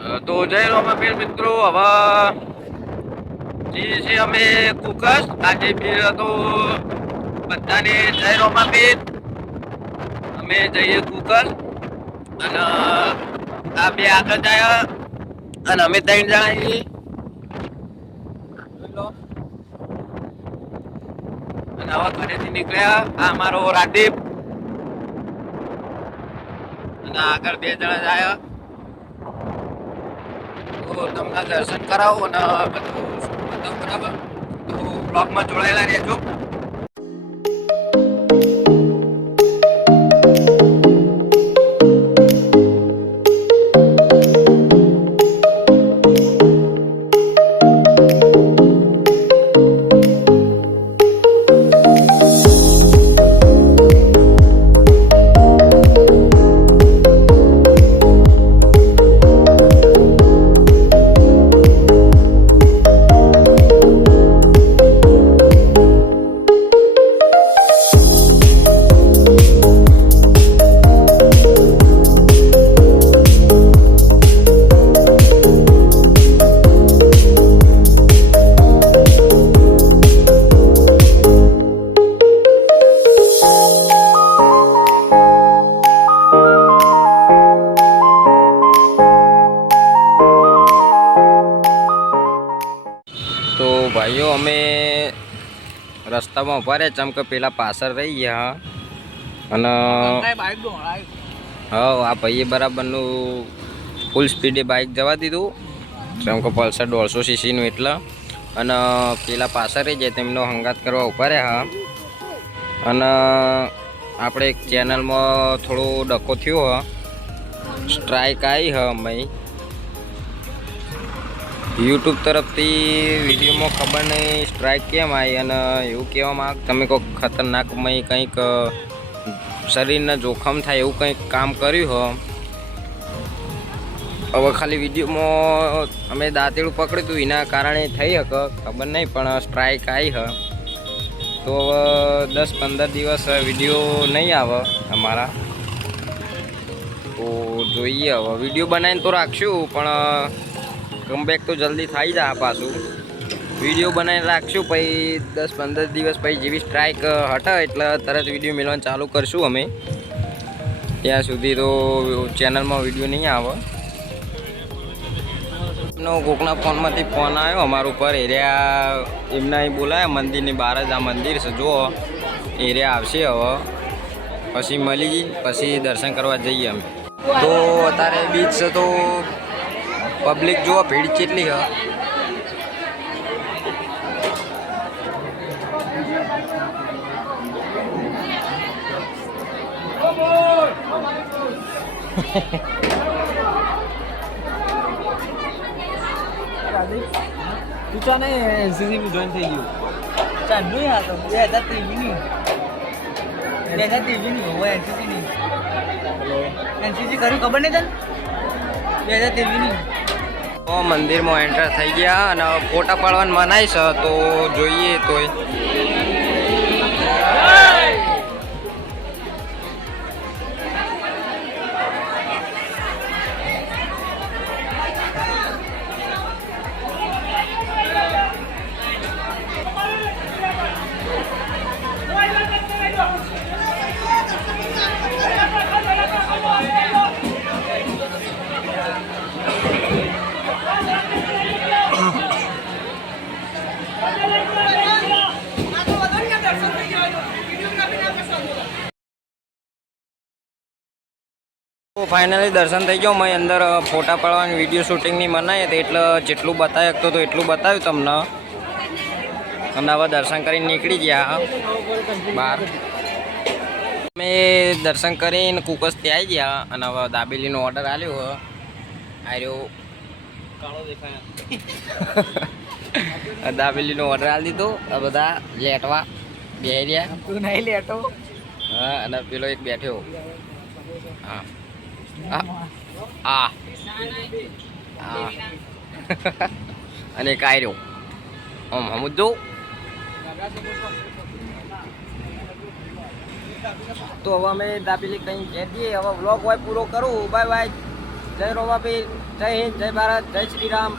તો જય રોમાપીર મિત્રો, હવે જે છે અમે કુકસ આજે પીર તો બધાને જય રોમાપીર. અમે જઈએ કુકસ અને આ બે આગળ જાય અને અમે 3 જણા છીએ. અને હવે ઘરેથી નીકળ્યા આ અમારો રાદીપ અને આગળ 2 જણા જાય. તો તમને દર્શન કરાવો અને બધું બરાબર, તો બ્લોગમાં જોડાયેલા રહેજો. તો ભાઈઓ અમે રસ્તામાં ઉભા રહ્યા ચમ કે પેલા પાછળ રહી ગયા અને હા આ ભાઈએ બરાબરનું ફૂલ સ્પીડે બાઇક જવા દીધું ચમ કે પલ્સર 150 સીસીનું એટલે. અને પેલા પાછળ રહી જાય તેમનો હંગાત કરવા ઉભા રહ્યા. અને આપણે એક ચેનલમાં થોડો ડખો થયો હ, સ્ટ્રાઇક આવી હ અમે યુટ્યુબ તરફથી વિડીયોમાં ખબર નહીં સ્ટ્રાઇક કેમ આવી. અને એવું કહેવા માંગ તમે કોઈ ખતરનાકમય કંઈક શરીરને જોખમ થાય એવું કંઈક કામ કર્યું હ. હવે ખાલી વિડીયોમાં અમે દાંતેડું પકડ્યું હતું એના કારણે થઈ શકે ખબર નહીં, પણ સ્ટ્રાઇક આવી હ. તો હવે 10-15 દિવસ વિડીયો નહીં આવે અમારા. તો જોઈએ હવે વિડીયો બનાવીને તો રાખશું, પણ કમબેક તો જલ્દી થઈ જાય પાછું. વિડીયો બનાવીને રાખશું પછી 10-15 દિવસ પછી જેવી સ્ટ્રાઇક હટે એટલે તરત વિડીયો મેળવવાનું ચાલુ કરશું અમે. ત્યાં સુધી તો ચેનલમાં વિડીયો નહીં આવે. એમનો કોકના ફોનમાંથી ફોન આવ્યો અમારા ઉપર, એરિયા એમના અહીં બોલાયા મંદિરની બહાર જ આ મંદિર છે જુઓ, એરિયા આવશે હવે પછી મળી પછી દર્શન કરવા જઈએ અમે. તો અત્યારે બીચ છે તો પબ્લિક જુઓ ભીડ કેટલી હ. તું ચા નહીં એનસીસી માં જોઈન થઈ ગયું ચાંદુ યાર તો 2023 ની હોય એનસીસી ની. એનસીસી કર્યું ખબર નહીં તને 2023 ની. તો મંદિરમાં એન્ટર થઈ ગયા અને ફોટા પાડવાનું મનાય છે તો જોઈએ તોય. તો ફાઇનલી દર્શન થઈ ગયો. મેં અંદર ફોટા પાડવાની વિડીયો શૂટિંગની મનાઈ હતી એટલે જેટલું બતાવી શકતો તો એટલું બતાવ્યું તમને. અને હવે દર્શન કરીને નીકળી ગયા બહાર. અમે દર્શન કરીને કુકસ ત્યાં આવી ગયા અને હવે દાબેલીનો ઓર્ડર આવ્યો આવ્યો કાળો દેખાય દાબેલીનો ઓર્ડર આપી દીધો. આ બધા લેટવા બેહી રહ્યા. તું નહીં લેટો. હા અને પેલો એક બેઠ્યો. હા આ અને એક આવ્યો આમ સમજો. તો હવે અમે દાબેલી કંઈ કહી દઈએ. હવે વ્લોગ હોય પૂરો કરું. Bye bye. જય રોમાપીર. જય હિન્દ, જય ભારત, જય શ્રી રામ.